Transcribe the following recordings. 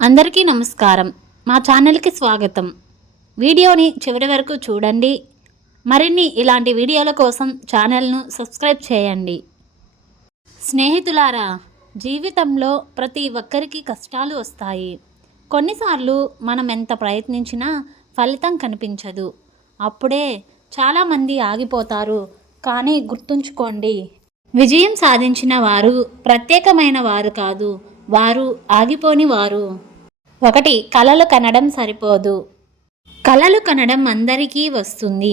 అందరికీ నమస్కారం. మా ఛానల్కి స్వాగతం. వీడియోని చివరి వరకు చూడండి. మరిన్ని ఇలాంటి వీడియోల కోసం ఛానల్ను సబ్స్క్రైబ్ చేయండి. స్నేహితులారా, జీవితంలో ప్రతి ఒక్కరికి కష్టాలు వస్తాయి. కొన్నిసార్లు మనం ఎంత ప్రయత్నించినా ఫలితం కనిపించదు. అప్పుడే చాలామంది ఆగిపోతారు. కానీ గుర్తుంచుకోండి, విజయం సాధించిన వారు ప్రత్యేకమైన వారు కాదు, వారు ఆగిపోని వారు. 1. కలలు కనడం సరిపోదు. కలలు కనడం అందరికీ వస్తుంది,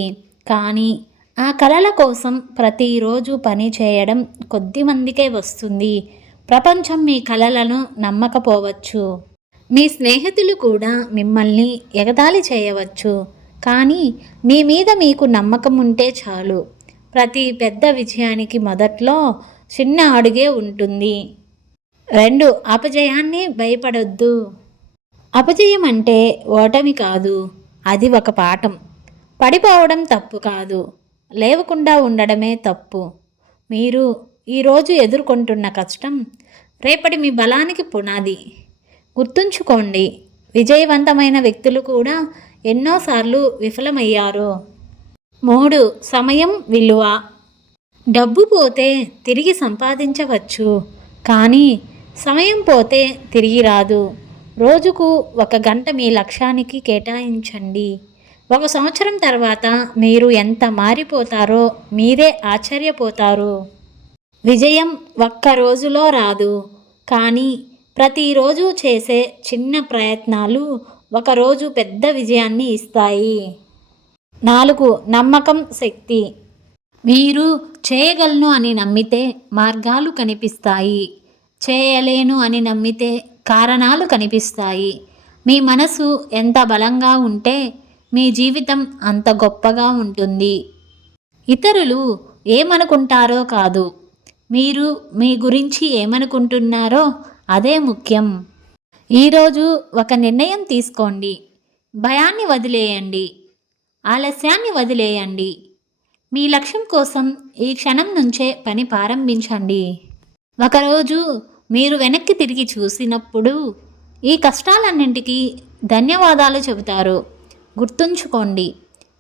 కానీ ఆ కలల కోసం ప్రతిరోజు పని చేయడం కొద్దిమందికే వస్తుంది. ప్రపంచం మీ కలలను నమ్మకపోవచ్చు. మీ స్నేహితులు కూడా మిమ్మల్ని ఎగతాళి చేయవచ్చు, కానీ మీ మీద మీకు నమ్మకం ఉంటే చాలు. ప్రతి పెద్ద విజయానికి మొదట్లో చిన్న అడుగే ఉంటుంది. 2. అపజయాన్ని భయపడొద్దు. అపజయం అంటే ఓటమి కాదు, అది ఒక పాఠం. పడిపోవడం తప్పు కాదు, లేవకుండా ఉండడమే తప్పు. మీరు ఈరోజు ఎదుర్కొంటున్న కష్టం రేపటి మీ బలానికి పునాది. గుర్తుంచుకోండి, విజయవంతమైన వ్యక్తులు కూడా ఎన్నోసార్లు విఫలమయ్యారు. 3. సమయం విలువ. డబ్బు పోతే తిరిగి సంపాదించవచ్చు, కానీ సమయం పోతే తిరిగి రాదు. రోజుకు 1 గంట మీ లక్ష్యానికి కేటాయించండి. 1 సంవత్సరం తర్వాత మీరు ఎంత మారిపోతారో మీరే ఆశ్చర్యపోతారు. విజయం ఒక్క రోజులో రాదు, కానీ ప్రతిరోజు చేసే చిన్న ప్రయత్నాలు ఒకరోజు పెద్ద విజయాన్ని ఇస్తాయి. 4. నమ్మకం శక్తి. మీరు చేయగలను అని నమ్మితే మార్గాలు కనిపిస్తాయి. చేయలేను అని నమ్మితే కారణాలు కనిపిస్తాయి. మీ మనసు ఎంత బలంగా ఉంటే మీ జీవితం అంత గొప్పగా ఉంటుంది. ఇతరులు ఏమనుకుంటారో కాదు, మీరు మీ గురించి ఏమనుకుంటున్నారో అదే ముఖ్యం. ఈరోజు ఒక నిర్ణయం తీసుకోండి. భయాన్ని వదిలేయండి, ఆలస్యాన్ని వదిలేయండి. మీ లక్ష్యం కోసం ఈ క్షణం నుంచే పని ప్రారంభించండి. ఒకరోజు మీరు వెనక్కి తిరిగి చూసినప్పుడు ఈ కష్టాలన్నింటికీ ధన్యవాదాలు చెబుతారు. గుర్తుంచుకోండి,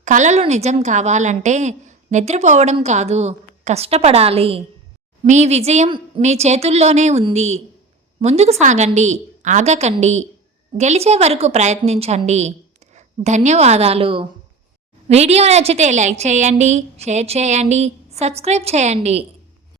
కలలు నిజం కావాలంటే నిద్రపోవడం కాదు, కష్టపడాలి. మీ విజయం మీ చేతుల్లోనే ఉంది. ముందుకు సాగండి, ఆగకండి. గెలిచే వరకు ప్రయత్నించండి. ధన్యవాదాలు. వీడియో నచ్చితే లైక్ చేయండి, షేర్ చేయండి, సబ్స్క్రైబ్ చేయండి.